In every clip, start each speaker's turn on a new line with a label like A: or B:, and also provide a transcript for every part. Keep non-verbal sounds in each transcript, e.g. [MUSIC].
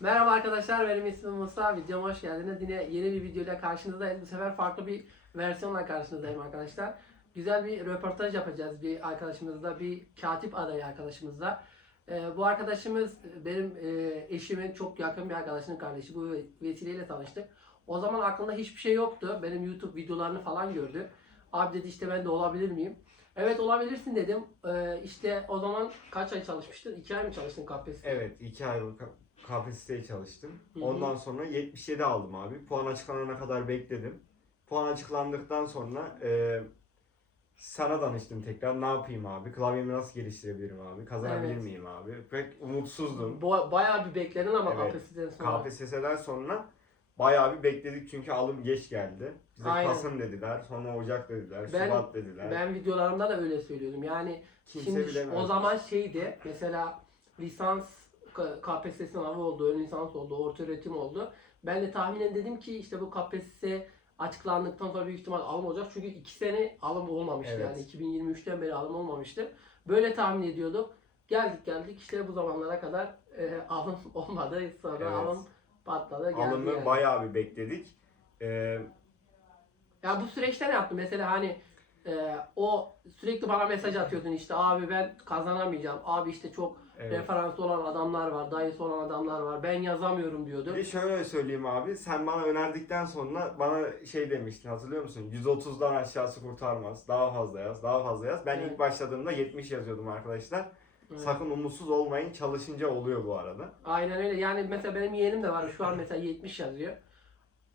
A: Merhaba arkadaşlar benim ismim Musa. Videoma hoş geldiniz. Yine yeni bir videoyla karşınızdayım. Bu sefer farklı bir versiyonla karşınızdayım arkadaşlar. Güzel bir röportaj yapacağız bir arkadaşımızla, bir katip adayı arkadaşımızla. Ee, bu arkadaşımız benim e, eşimin çok yakın bir arkadaşının kardeşi. Bu vesileyle tanıştık. O zaman aklımda hiçbir şey yoktu. Benim YouTube videolarını falan gördü. Abi dedi işte ben de olabilir miyim? Evet olabilirsin dedim. Ee, işte o zaman kaç ay çalışmıştın? İki ay mı çalıştın KPSS?
B: Evet, iki ay KPSS'ye çalıştım.
A: Hı hı.
B: Ondan sonra 77 aldım abi. Puan açıklanana kadar bekledim. Puan açıklandıktan sonra e, sana danıştım tekrar. Ne yapayım abi? Klavyemi nasıl geliştirebilirim abi? Kazanabilir
A: Evet.
B: miyim abi? Pek umutsuzdum.
A: Ba- bayağı bir bekledin ama
B: Evet.
A: KPSS'den sonra.
B: KPSS'den sonra bayağı bir bekledik çünkü alım geç geldi. Bize
A: Aynen.
B: Kasım dediler, sonra Ocak dediler,
A: Ben-
B: Şubat dediler.
A: Ben videolarımda da öyle söylüyordum. Yani
B: Kimse
A: şimdi o zaman şeydi mesela lisans KPSS sınavı oldu, ön lisans oldu, orta öğretim oldu. Ben de tahminen dedim ki işte bu KPSS açıklandıktan sonra büyük ihtimal alım olacak. Çünkü iki sene alım olmamıştı
B: Evet.
A: yani 2023'ten beri alım olmamıştı. Böyle tahmin ediyorduk. Geldik geldik işte bu zamanlara kadar e, [LAUGHS] alım olmadı. Sonra
B: Evet.
A: alım patladı geldi
B: Alımı
A: yani.
B: bayağı bir bekledik. E,
A: Ya bu süreçte ne yaptın? Mesela hani e, o sürekli bana mesaj atıyordun işte abi ben kazanamayacağım. Abi işte çok
B: evet.
A: referans olan adamlar var, dayısı olan adamlar var. Ben yazamıyorum diyordun.
B: Bir şöyle söyleyeyim abi. Sen bana önerdikten sonra bana şey demiştin hatırlıyor musun? 130'dan aşağısı kurtarmaz. Daha fazla yaz, daha fazla yaz. Ben
A: Evet.
B: ilk başladığımda 70 yazıyordum arkadaşlar.
A: Evet.
B: Sakın umutsuz olmayın. Çalışınca oluyor bu arada.
A: Aynen öyle. Yani mesela benim yeğenim de var. Şu an mesela 70 yazıyor.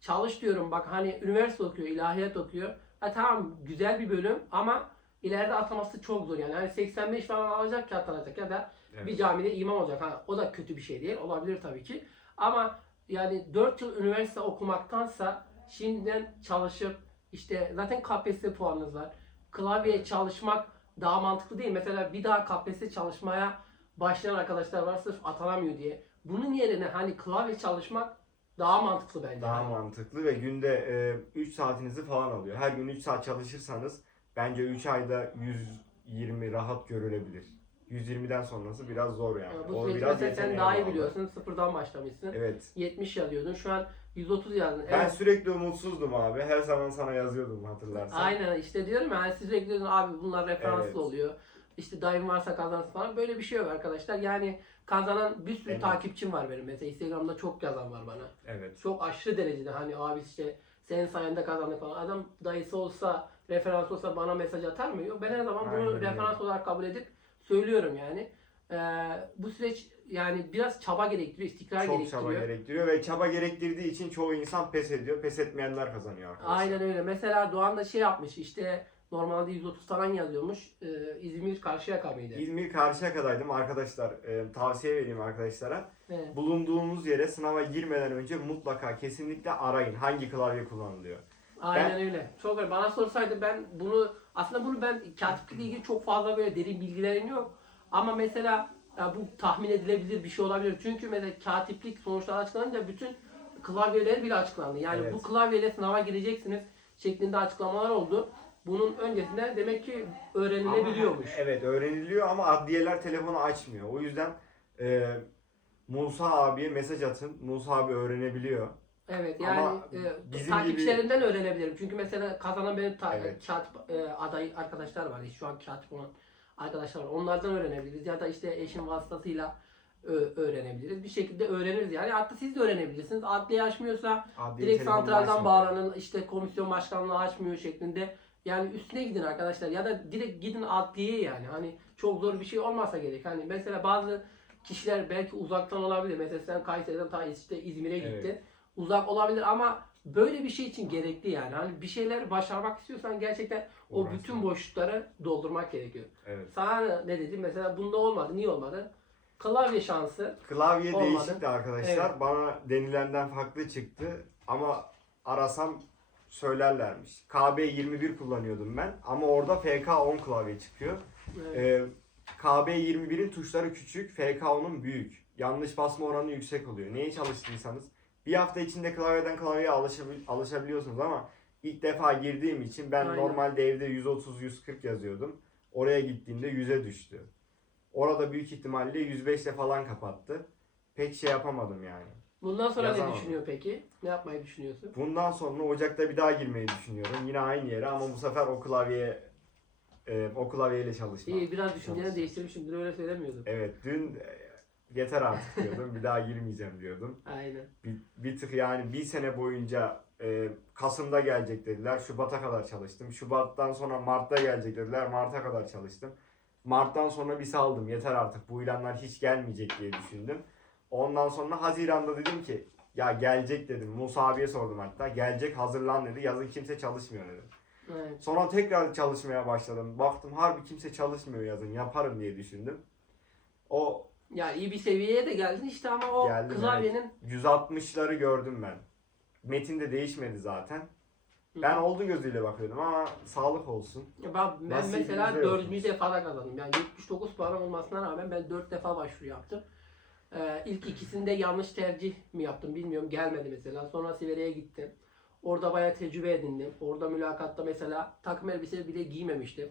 A: Çalış diyorum bak hani üniversite okuyor, ilahiyat okuyor. Ha tamam güzel bir bölüm ama ileride ataması çok zor yani. Hani 85 falan alacak ki atanacak ya da
B: Evet.
A: bir camide imam olacak. Ha, o da kötü bir şey değil. Olabilir tabii ki. Ama yani 4 yıl üniversite okumaktansa şimdiden çalışıp işte zaten KPSS puanınız var. Klavye çalışmak daha mantıklı değil. Mesela bir daha KPSS çalışmaya başlayan arkadaşlar var sırf atanamıyor diye. Bunun yerine hani klavye çalışmak daha mantıklı bence.
B: Daha
A: Yani.
B: mantıklı ve günde 3 saatinizi falan alıyor. Her gün 3 saat çalışırsanız bence 3 ayda 120 rahat görülebilir. 120'den sonrası biraz zor yani.
A: Bu
B: O biraz
A: sen daha iyi biliyorsun. Sıfırdan başlamışsın.
B: Evet.
A: 70 yazıyordun. Şu an 130 yazdın.
B: Ben
A: Evet.
B: sürekli umutsuzdum abi. Her zaman sana yazıyordum hatırlarsan.
A: Aynen işte diyorum ya siz sürekli diyorsunuz abi bunlar referanslı
B: Evet.
A: oluyor. İşte dayım varsa kazansın falan. Böyle bir şey yok arkadaşlar. Yani kazanan bir sürü
B: Evet.
A: takipçim var benim. Mesela Instagram'da çok yazan var bana.
B: Evet.
A: Çok aşırı derecede hani abi işte senin sayende kazandık falan. Adam dayısı olsa, referans olsa bana mesaj atar mı? Yok. Ben her zaman bunu
B: Aynen
A: referans olarak kabul edip söylüyorum yani. Ee, bu süreç yani biraz çaba gerektiriyor, istikrar
B: Çok
A: gerektiriyor.
B: çaba gerektiriyor ve çaba gerektirdiği için çoğu insan pes ediyor. Pes etmeyenler kazanıyor arkadaşlar.
A: Aynen öyle. Mesela Doğan da şey yapmış işte normalde 130 falan yazıyormuş. Ee, İzmir Karşıyaka mıydı?
B: İzmir Karşıyaka'daydım arkadaşlar. E, tavsiye vereyim arkadaşlara.
A: Evet.
B: Bulunduğunuz yere sınava girmeden önce mutlaka kesinlikle arayın hangi klavye kullanılıyor.
A: Aynen öyle. Çok öyle. Bana sorsaydı ben bunu aslında bunu ben katiplikle ilgili çok fazla böyle derin bilgilerim yok. Ama mesela ya bu tahmin edilebilir bir şey olabilir. Çünkü mesela katiplik sonuçları açıklanınca bütün klavyeler bile açıklandı. Yani
B: Evet.
A: bu klavyeyle sınava gireceksiniz şeklinde açıklamalar oldu. Bunun öncesinde demek ki öğrenilebiliyormuş.
B: Ama- evet öğreniliyor ama adliyeler telefonu açmıyor. O yüzden e, Musa abiye mesaj atın. Musa abi öğrenebiliyor.
A: Evet yani
B: Ama
A: e,
B: bizim
A: takipçilerimden öğrenebilirim. Çünkü mesela kazanan benim ta-
B: Evet.
A: katip e, aday arkadaşlar var. Şu an katip olan arkadaşlar var. Onlardan öğrenebiliriz. Ya da işte eşim vasıtasıyla ö- öğrenebiliriz. Bir şekilde öğreniriz yani. Hatta siz de öğrenebilirsiniz. Adliye açmıyorsa
B: Adliye
A: direkt
B: telefonu
A: santraldan
B: açmıyor.
A: bağlanın. işte komisyon başkanlığı açmıyor şeklinde. Yani üstüne gidin arkadaşlar. Ya da direkt gidin adliyeye yani. Hani çok zor bir şey olmasa gerek. Hani mesela bazı kişiler belki uzaktan olabilir. Mesela sen Kayseri'den ta işte İzmir'e
B: Evet.
A: Uzak olabilir ama böyle bir şey için gerekli yani. Hani bir şeyler başarmak istiyorsan gerçekten o bütün boşlukları doldurmak gerekiyor.
B: Evet.
A: Sana ne dedim mesela bunda olmadı. Niye olmadı? Klavye şansı.
B: Klavye
A: Olmadı.
B: değişikti arkadaşlar. Bana denilenden farklı çıktı ama arasam söylerlermiş. KB 21 kullanıyordum ben ama orada FK 10 klavye çıkıyor.
A: Evet.
B: Ee, KB 21'in tuşları küçük, FK 10'un büyük. Yanlış basma oranı yüksek oluyor. Neye çalıştıysanız bir hafta içinde klavyeden klavyeye alışabil- alışabiliyorsunuz ama ilk defa girdiğim için ben
A: Aynen.
B: normalde evde 130-140 yazıyordum. Oraya gittiğimde 100'e düştü. Orada büyük ihtimalle 105'le falan kapattı. pek şey yapamadım yani.
A: Bundan sonra ne
B: Yazamadım.
A: düşünüyor peki? Ne yapmayı düşünüyorsun?
B: Bundan sonra Ocak'ta bir daha girmeyi düşünüyorum. Yine aynı yere ama bu sefer o klavye e, o klavyeyle çalışmak.
A: İyi biraz düşünceni
B: Çalışmak.
A: değiştirmişim. Dün öyle söylemiyordum.
B: Evet dün yeter artık [LAUGHS] diyordum. bir daha girmeyeceğim diyordum.
A: Aynen.
B: Bir, bir tık yani bir sene boyunca e, Kasım'da gelecek dediler. Şubat'a kadar çalıştım. Şubat'tan sonra Mart'ta gelecek dediler. Mart'a kadar çalıştım. Mart'tan sonra bir saldım. Yeter artık bu ilanlar hiç gelmeyecek diye düşündüm. Ondan sonra Haziran'da dedim ki ya gelecek dedim. Musa abiye sordum hatta. Gelecek hazırlan dedi. Yazın kimse çalışmıyor dedi.
A: Evet.
B: Sonra tekrar çalışmaya başladım. Baktım harbi kimse çalışmıyor yazın. Yaparım diye düşündüm. O
A: Ya iyi bir seviyeye de geldin işte ama o
B: Geldim,
A: klavyenin
B: 160'ları gördüm ben. Metin de değişmedi zaten. Ben oldu gözüyle bakıyordum ama sağlık olsun.
A: Ya Ben, ben mesela
B: yokmuş.
A: dördüncü defa da kazandım. Yani 79 puanım olmasına rağmen ben dört defa başvuru yaptım. Ee, ilk ikisinde yanlış tercih mi yaptım bilmiyorum. Gelmedi mesela. Sonra Siverya'ya gittim. Orada bayağı tecrübe edindim. Orada mülakatta mesela takım elbise bile giymemiştim.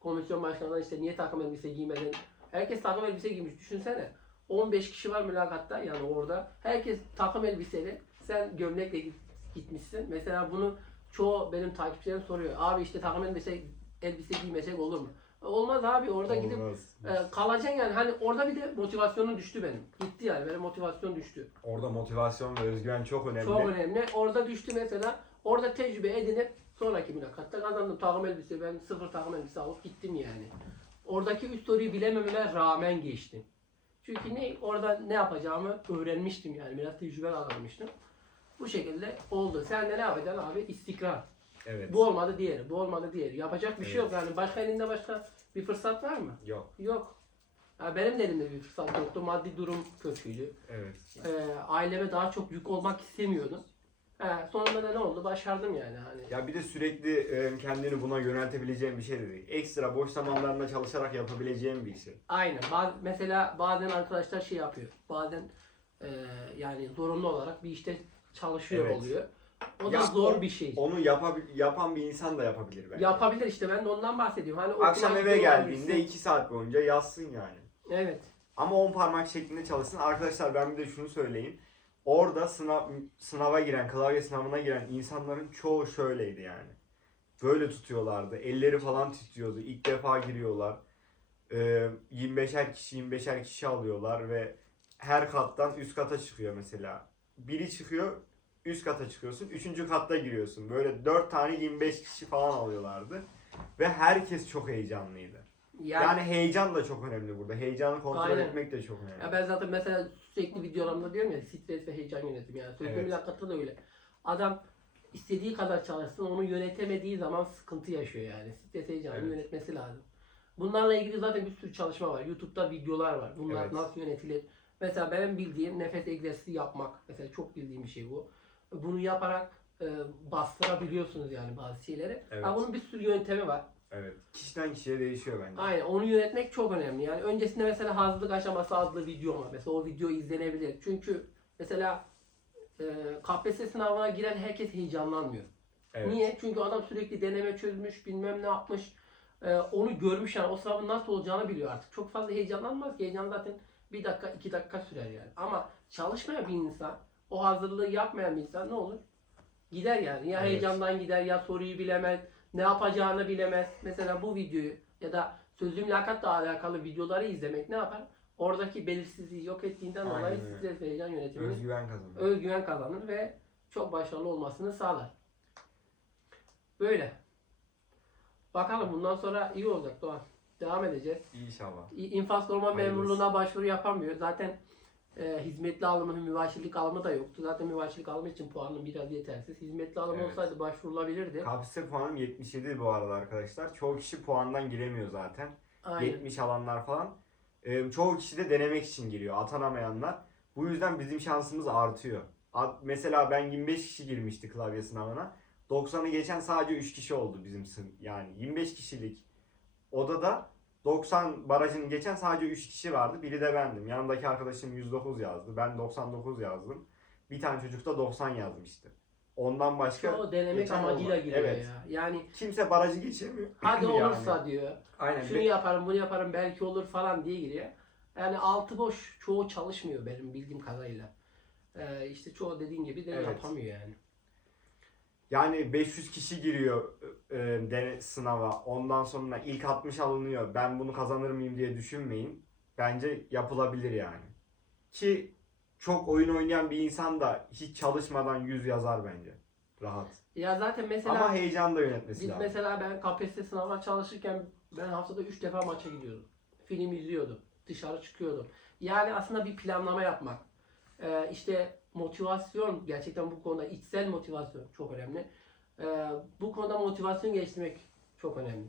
A: Komisyon başkanından işte niye takım elbise giymedin? Herkes takım elbise giymiş. Düşünsene. 15 kişi var mülakatta yani orada. Herkes takım elbiseli. Sen gömlekle git- gitmişsin. Mesela bunu çoğu benim takipçilerim soruyor. Abi işte takım elbise elbise giymesek olur mu? Olmaz abi orada gidip
B: Olmaz.
A: e, kalacaksın yani. Hani orada bir de motivasyonun düştü benim. Gitti yani benim motivasyon düştü.
B: Orada motivasyon ve özgüven çok önemli.
A: Çok önemli. Orada düştü mesela. Orada tecrübe edinip sonraki mülakatta kazandım takım elbise. Ben sıfır takım elbise alıp gittim yani. Oradaki üst soruyu bilemememe rağmen geçtim. Çünkü ne orada ne yapacağımı öğrenmiştim yani. Biraz tecrübe kazanmıştım. Bu şekilde oldu. Sen de ne yapacaksın abi? İstikrar.
B: Evet.
A: Bu olmadı diğeri, bu olmadı diğeri. Yapacak bir şey
B: Evet.
A: yok yani. Başka elinde başka bir fırsat var mı?
B: Yok.
A: Yok. Ya benim de elimde bir fırsat yoktu. Maddi durum kötüydü.
B: Evet.
A: Ee, aileme daha çok yük olmak istemiyordum. He, sonunda da ne oldu? Başardım yani. Hani.
B: Ya bir de sürekli e, kendini buna yöneltebileceğin bir şey de değil. Ekstra boş zamanlarında çalışarak yapabileceğin bir şey.
A: Aynen. Baz, mesela bazen arkadaşlar şey yapıyor. Bazen e, yani zorunlu olarak bir işte çalışıyor
B: Evet.
A: oluyor. O da
B: Ya
A: zor bir şey.
B: Onu yapabil- yapan bir insan da yapabilir bence.
A: Yapabilir işte ben de ondan bahsediyorum. Hani okula
B: Akşam eve
A: gidiyor
B: geldiğinde
A: olabilirsin.
B: 2 saat boyunca yazsın yani.
A: Evet.
B: Ama 10 parmak şeklinde çalışsın. Arkadaşlar ben bir de şunu söyleyeyim. Orada sınav, sınava giren, klavye sınavına giren insanların çoğu şöyleydi yani. Böyle tutuyorlardı. Elleri falan titriyordu. İlk defa giriyorlar. Ee, 25'er kişi 25'er kişi alıyorlar ve her kattan üst kata çıkıyor mesela. Biri çıkıyor üst kata çıkıyorsun. Üçüncü katta giriyorsun. Böyle 4 tane 25 kişi falan alıyorlardı. Ve herkes çok heyecanlıydı.
A: Yani,
B: Yani heyecan da çok önemli burada. Heyecanı kontrol
A: Aynen.
B: etmek de çok önemli.
A: ya ben zaten mesela sürekli videolarımda diyorum ya stres ve heyecan yönetimi yani. Sözlü
B: Evet.
A: mülakatta da öyle. Adam istediği kadar çalışsın onu yönetemediği zaman sıkıntı yaşıyor yani. Stres heyecanı
B: Evet.
A: yönetmesi lazım. Bunlarla ilgili zaten bir sürü çalışma var. YouTube'da videolar var. Bunlar
B: Evet.
A: nasıl yönetilir? Mesela benim bildiğim nefes egzersizi yapmak. Mesela çok bildiğim bir şey bu. Bunu yaparak e, bastırabiliyorsunuz yani bazı şeyleri.
B: Evet.
A: Ha, bunun bir sürü yöntemi var.
B: Evet. Kişiden kişiye değişiyor bence.
A: Aynen onu yönetmek çok önemli. Yani öncesinde mesela hazırlık aşaması adlı video var. Mesela o video izlenebilir. Çünkü mesela e, KPSS sınavına giren herkes heyecanlanmıyor.
B: Evet.
A: Niye? Çünkü adam sürekli deneme çözmüş, bilmem ne yapmış. E, onu görmüş yani o sınavın nasıl olacağını biliyor artık. Çok fazla heyecanlanmaz ki. Heyecan zaten bir dakika, iki dakika sürer yani. Ama çalışmayan bir insan, o hazırlığı yapmayan bir insan ne olur? Gider yani. Ya
B: Evet.
A: heyecandan gider ya soruyu bilemez, ne yapacağını bilemez. Mesela bu videoyu ya da sözlü mülakatla alakalı videoları izlemek ne yapar? Oradaki belirsizliği yok ettiğinden dolayı
B: Aynen öyle.
A: stres ve heyecan yönetimini
B: Özgüven kazanıyor.
A: özgüven kazanır ve çok başarılı olmasını sağlar. Böyle. Bakalım bundan sonra iyi olacak Doğan. Devam edeceğiz.
B: İnşallah.
A: İ- İnfaz koruma
B: Hayırlısı.
A: memurluğuna başvuru yapamıyor. Zaten e, hizmetli alımı, mübaşirlik alımı da yoktu. Zaten mübaşirlik alımı için puanım biraz yetersiz. Hizmetli alım
B: Evet.
A: olsaydı başvurulabilirdi.
B: KPSS puanım 77 bu arada arkadaşlar. Çoğu kişi puandan giremiyor zaten.
A: Aynen.
B: 70 alanlar falan. Ee, çoğu kişi de denemek için giriyor. Atanamayanlar. Bu yüzden bizim şansımız artıyor. A- Mesela ben 25 kişi girmişti klavye sınavına. 90'ı geçen sadece 3 kişi oldu bizim sın yani 25 kişilik odada 90 barajını geçen sadece 3 kişi vardı. Biri de bendim. Yanımdaki arkadaşım 109 yazdı. Ben 99 yazdım. Bir tane çocuk da 90 yazmıştı. Ondan başka
A: Çoğu denemek
B: geçen
A: amacıyla
B: olmadı.
A: giriyor
B: Evet.
A: ya. Yani
B: kimse barajı geçemiyor. [LAUGHS]
A: hadi
B: Yani.
A: olursa diyor.
B: Aynen.
A: Şunu yaparım, bunu yaparım belki olur falan diye giriyor. Yani altı boş çoğu çalışmıyor benim bildiğim kadarıyla. Ee, işte çoğu dediğin gibi de
B: Evet.
A: yapamıyor yani.
B: Yani 500 kişi giriyor e, sınava. Ondan sonra ilk 60 alınıyor. Ben bunu kazanır mıyım diye düşünmeyin. Bence yapılabilir yani. Ki çok oyun oynayan bir insan da hiç çalışmadan 100 yazar bence. Rahat.
A: Ya zaten mesela
B: Ama heyecan da yönetmesi
A: Biz
B: lazım.
A: mesela ben KPSS sınavına çalışırken ben haftada 3 defa maça gidiyordum. Film izliyordum. Dışarı çıkıyordum. Yani aslında bir planlama yapmak. Ee, işte motivasyon gerçekten bu konuda içsel motivasyon çok önemli. Ee, bu konuda motivasyon geliştirmek çok önemli.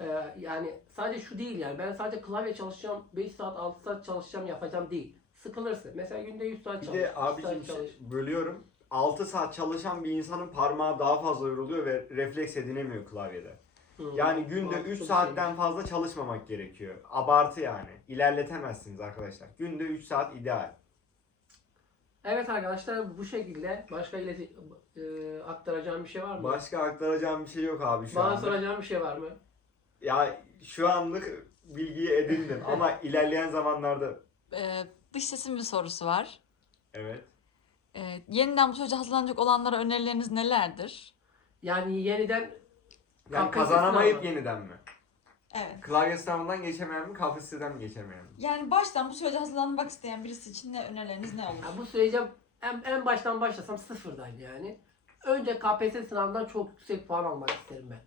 A: Ee, yani sadece şu değil yani ben sadece klavye çalışacağım 5 saat 6 saat çalışacağım yapacağım değil. Sıkılırsın. Mesela günde 100 saat
B: Bir
A: çalış.
B: de
A: 100 saat
B: abicim
A: çalış.
B: şey, bölüyorum. 6 saat çalışan bir insanın parmağı daha fazla yoruluyor ve refleks edinemiyor klavyede. Yani günde
A: mantıklı
B: 3
A: bir
B: saatten
A: şeymiş.
B: fazla çalışmamak gerekiyor. Abartı yani. İlerletemezsiniz arkadaşlar. Günde 3 saat ideal.
A: Evet arkadaşlar bu şekilde başka ileti, e, aktaracağım bir şey var mı?
B: Başka aktaracağım bir şey yok abi şu
A: Bana
B: anda.
A: soracağım bir şey var mı?
B: Ya şu anlık bilgiyi edindim [LAUGHS] ama ilerleyen zamanlarda
C: Ee, dış sesin bir sorusu var.
B: evet.
C: Ee, yeniden bu sürece hazırlanacak olanlara önerileriniz nelerdir?
A: Yani yeniden
B: Yani kazanamayıp
A: sınavı.
B: yeniden mi?
C: Evet.
B: Klavye sınavından geçemeyen mi, KPSS'den mi geçemeyen mi?
C: Yani baştan bu sürece hazırlanmak isteyen birisi için ne önerileriniz ne olur?
A: ya bu sürece en, en baştan başlasam sıfırdan yani. Önce KPSS sınavından çok yüksek puan almak isterim ben.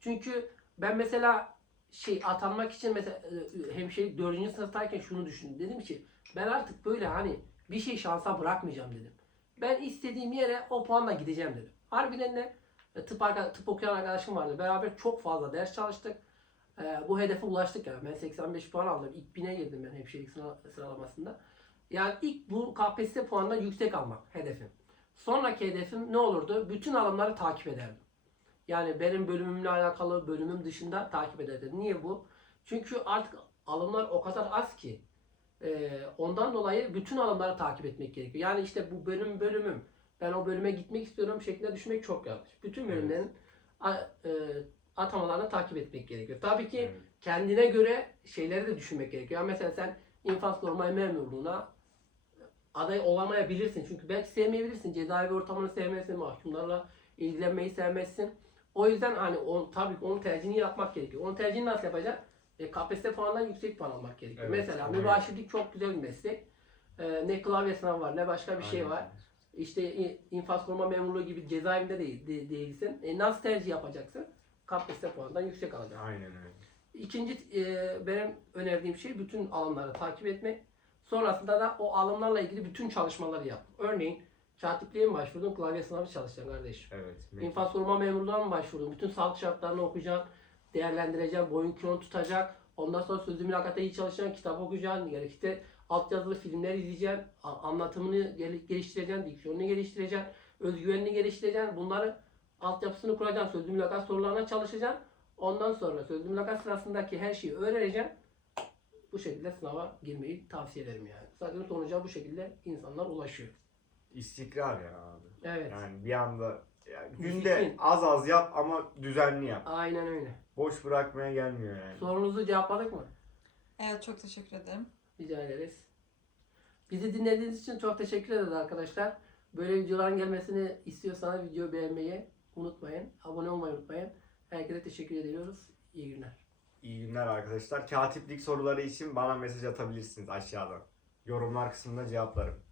A: Çünkü ben mesela şey atanmak için mesela e, hemşirelik 4. sınıftayken şunu düşündüm. Dedim ki ben artık böyle hani bir şey şansa bırakmayacağım dedim. Ben istediğim yere o puanla gideceğim dedim. Harbiden de e, tıp, tıp okuyan arkadaşım vardı. Beraber çok fazla ders çalıştık. E, bu hedefe ulaştık yani. Ben 85 puan aldım. İlk bine girdim ben hemşirelik sıra- sıralamasında. Yani ilk bu KPSS puanından yüksek almak hedefim. Sonraki hedefim ne olurdu? Bütün alımları takip ederdim. Yani benim bölümümle alakalı bölümüm dışında takip ederdim. Niye bu? Çünkü artık alımlar o kadar az ki. e, ondan dolayı bütün alımları takip etmek gerekiyor. Yani işte bu bölüm bölümüm. Ben o bölüme gitmek istiyorum şeklinde düşünmek çok yanlış. Bütün bölümlerin a- e, atamalarını takip etmek gerekiyor. Tabii ki
B: Evet.
A: kendine göre şeyleri de düşünmek gerekiyor. Yani mesela sen infaz koruma memurluğuna aday olamayabilirsin. Çünkü belki sevmeyebilirsin. Cezaevi ortamını sevmezsin. Mahkumlarla ilgilenmeyi sevmezsin. O yüzden hani on, tabii ki onun tercihini yapmak gerekiyor. Onun tercihini nasıl yapacaksın? E, KPSS puanından yüksek puan almak gerekiyor.
B: Evet,
A: Mesela
B: onu
A: mübaşirlik çok güzel bir meslek. E, ne klavye sınavı var ne başka bir şey
B: Aynen.
A: var. İşte infaz koruma memurluğu gibi cezaevinde değil, de- değilsin. E, nasıl tercih yapacaksın? KPSS puanından yüksek alacaksın.
B: Aynen öyle.
A: İkinci e, benim önerdiğim şey bütün alımları takip etmek. Sonrasında da o alımlarla ilgili bütün çalışmaları yap. Örneğin katipliğe mi başvurdun, klavye sınavı çalışacaksın kardeş.
B: Evet.
A: İnfaz koruma memurluğuna mı başvurdun? Bütün sağlık şartlarını okuyacaksın, değerlendireceksin, boyun kilonu tutacak. Ondan sonra sözlü mülakatta iyi çalışacaksın, kitap okuyacaksın, gerekirse altyazılı filmler izleyeceksin, anlatımını gel- geliştireceksin, diksiyonunu geliştireceksin, özgüvenini geliştireceksin. Bunları altyapısını kuracaksın, sözlü mülakat sorularına çalışacaksın. Ondan sonra sözlü mülakat sırasındaki her şeyi öğreneceksin. Bu şekilde sınava girmeyi tavsiye ederim yani. Zaten sonuca bu şekilde insanlar ulaşıyor.
B: İstikrar ya abi.
A: Evet.
B: Yani bir anda yani
A: Disiplin.
B: günde az az yap ama düzenli yap.
A: Aynen öyle.
B: Boş bırakmaya gelmiyor yani.
A: Sorunuzu cevapladık mı?
C: Evet çok teşekkür ederim.
A: Rica ederiz. Bizi dinlediğiniz için çok teşekkür ederiz arkadaşlar. Böyle videoların gelmesini istiyorsanız video beğenmeyi unutmayın. Abone olmayı unutmayın. Herkese teşekkür ediyoruz. İyi günler.
B: İyi günler arkadaşlar. Katiplik soruları için bana mesaj atabilirsiniz aşağıdan. Yorumlar kısmında cevaplarım.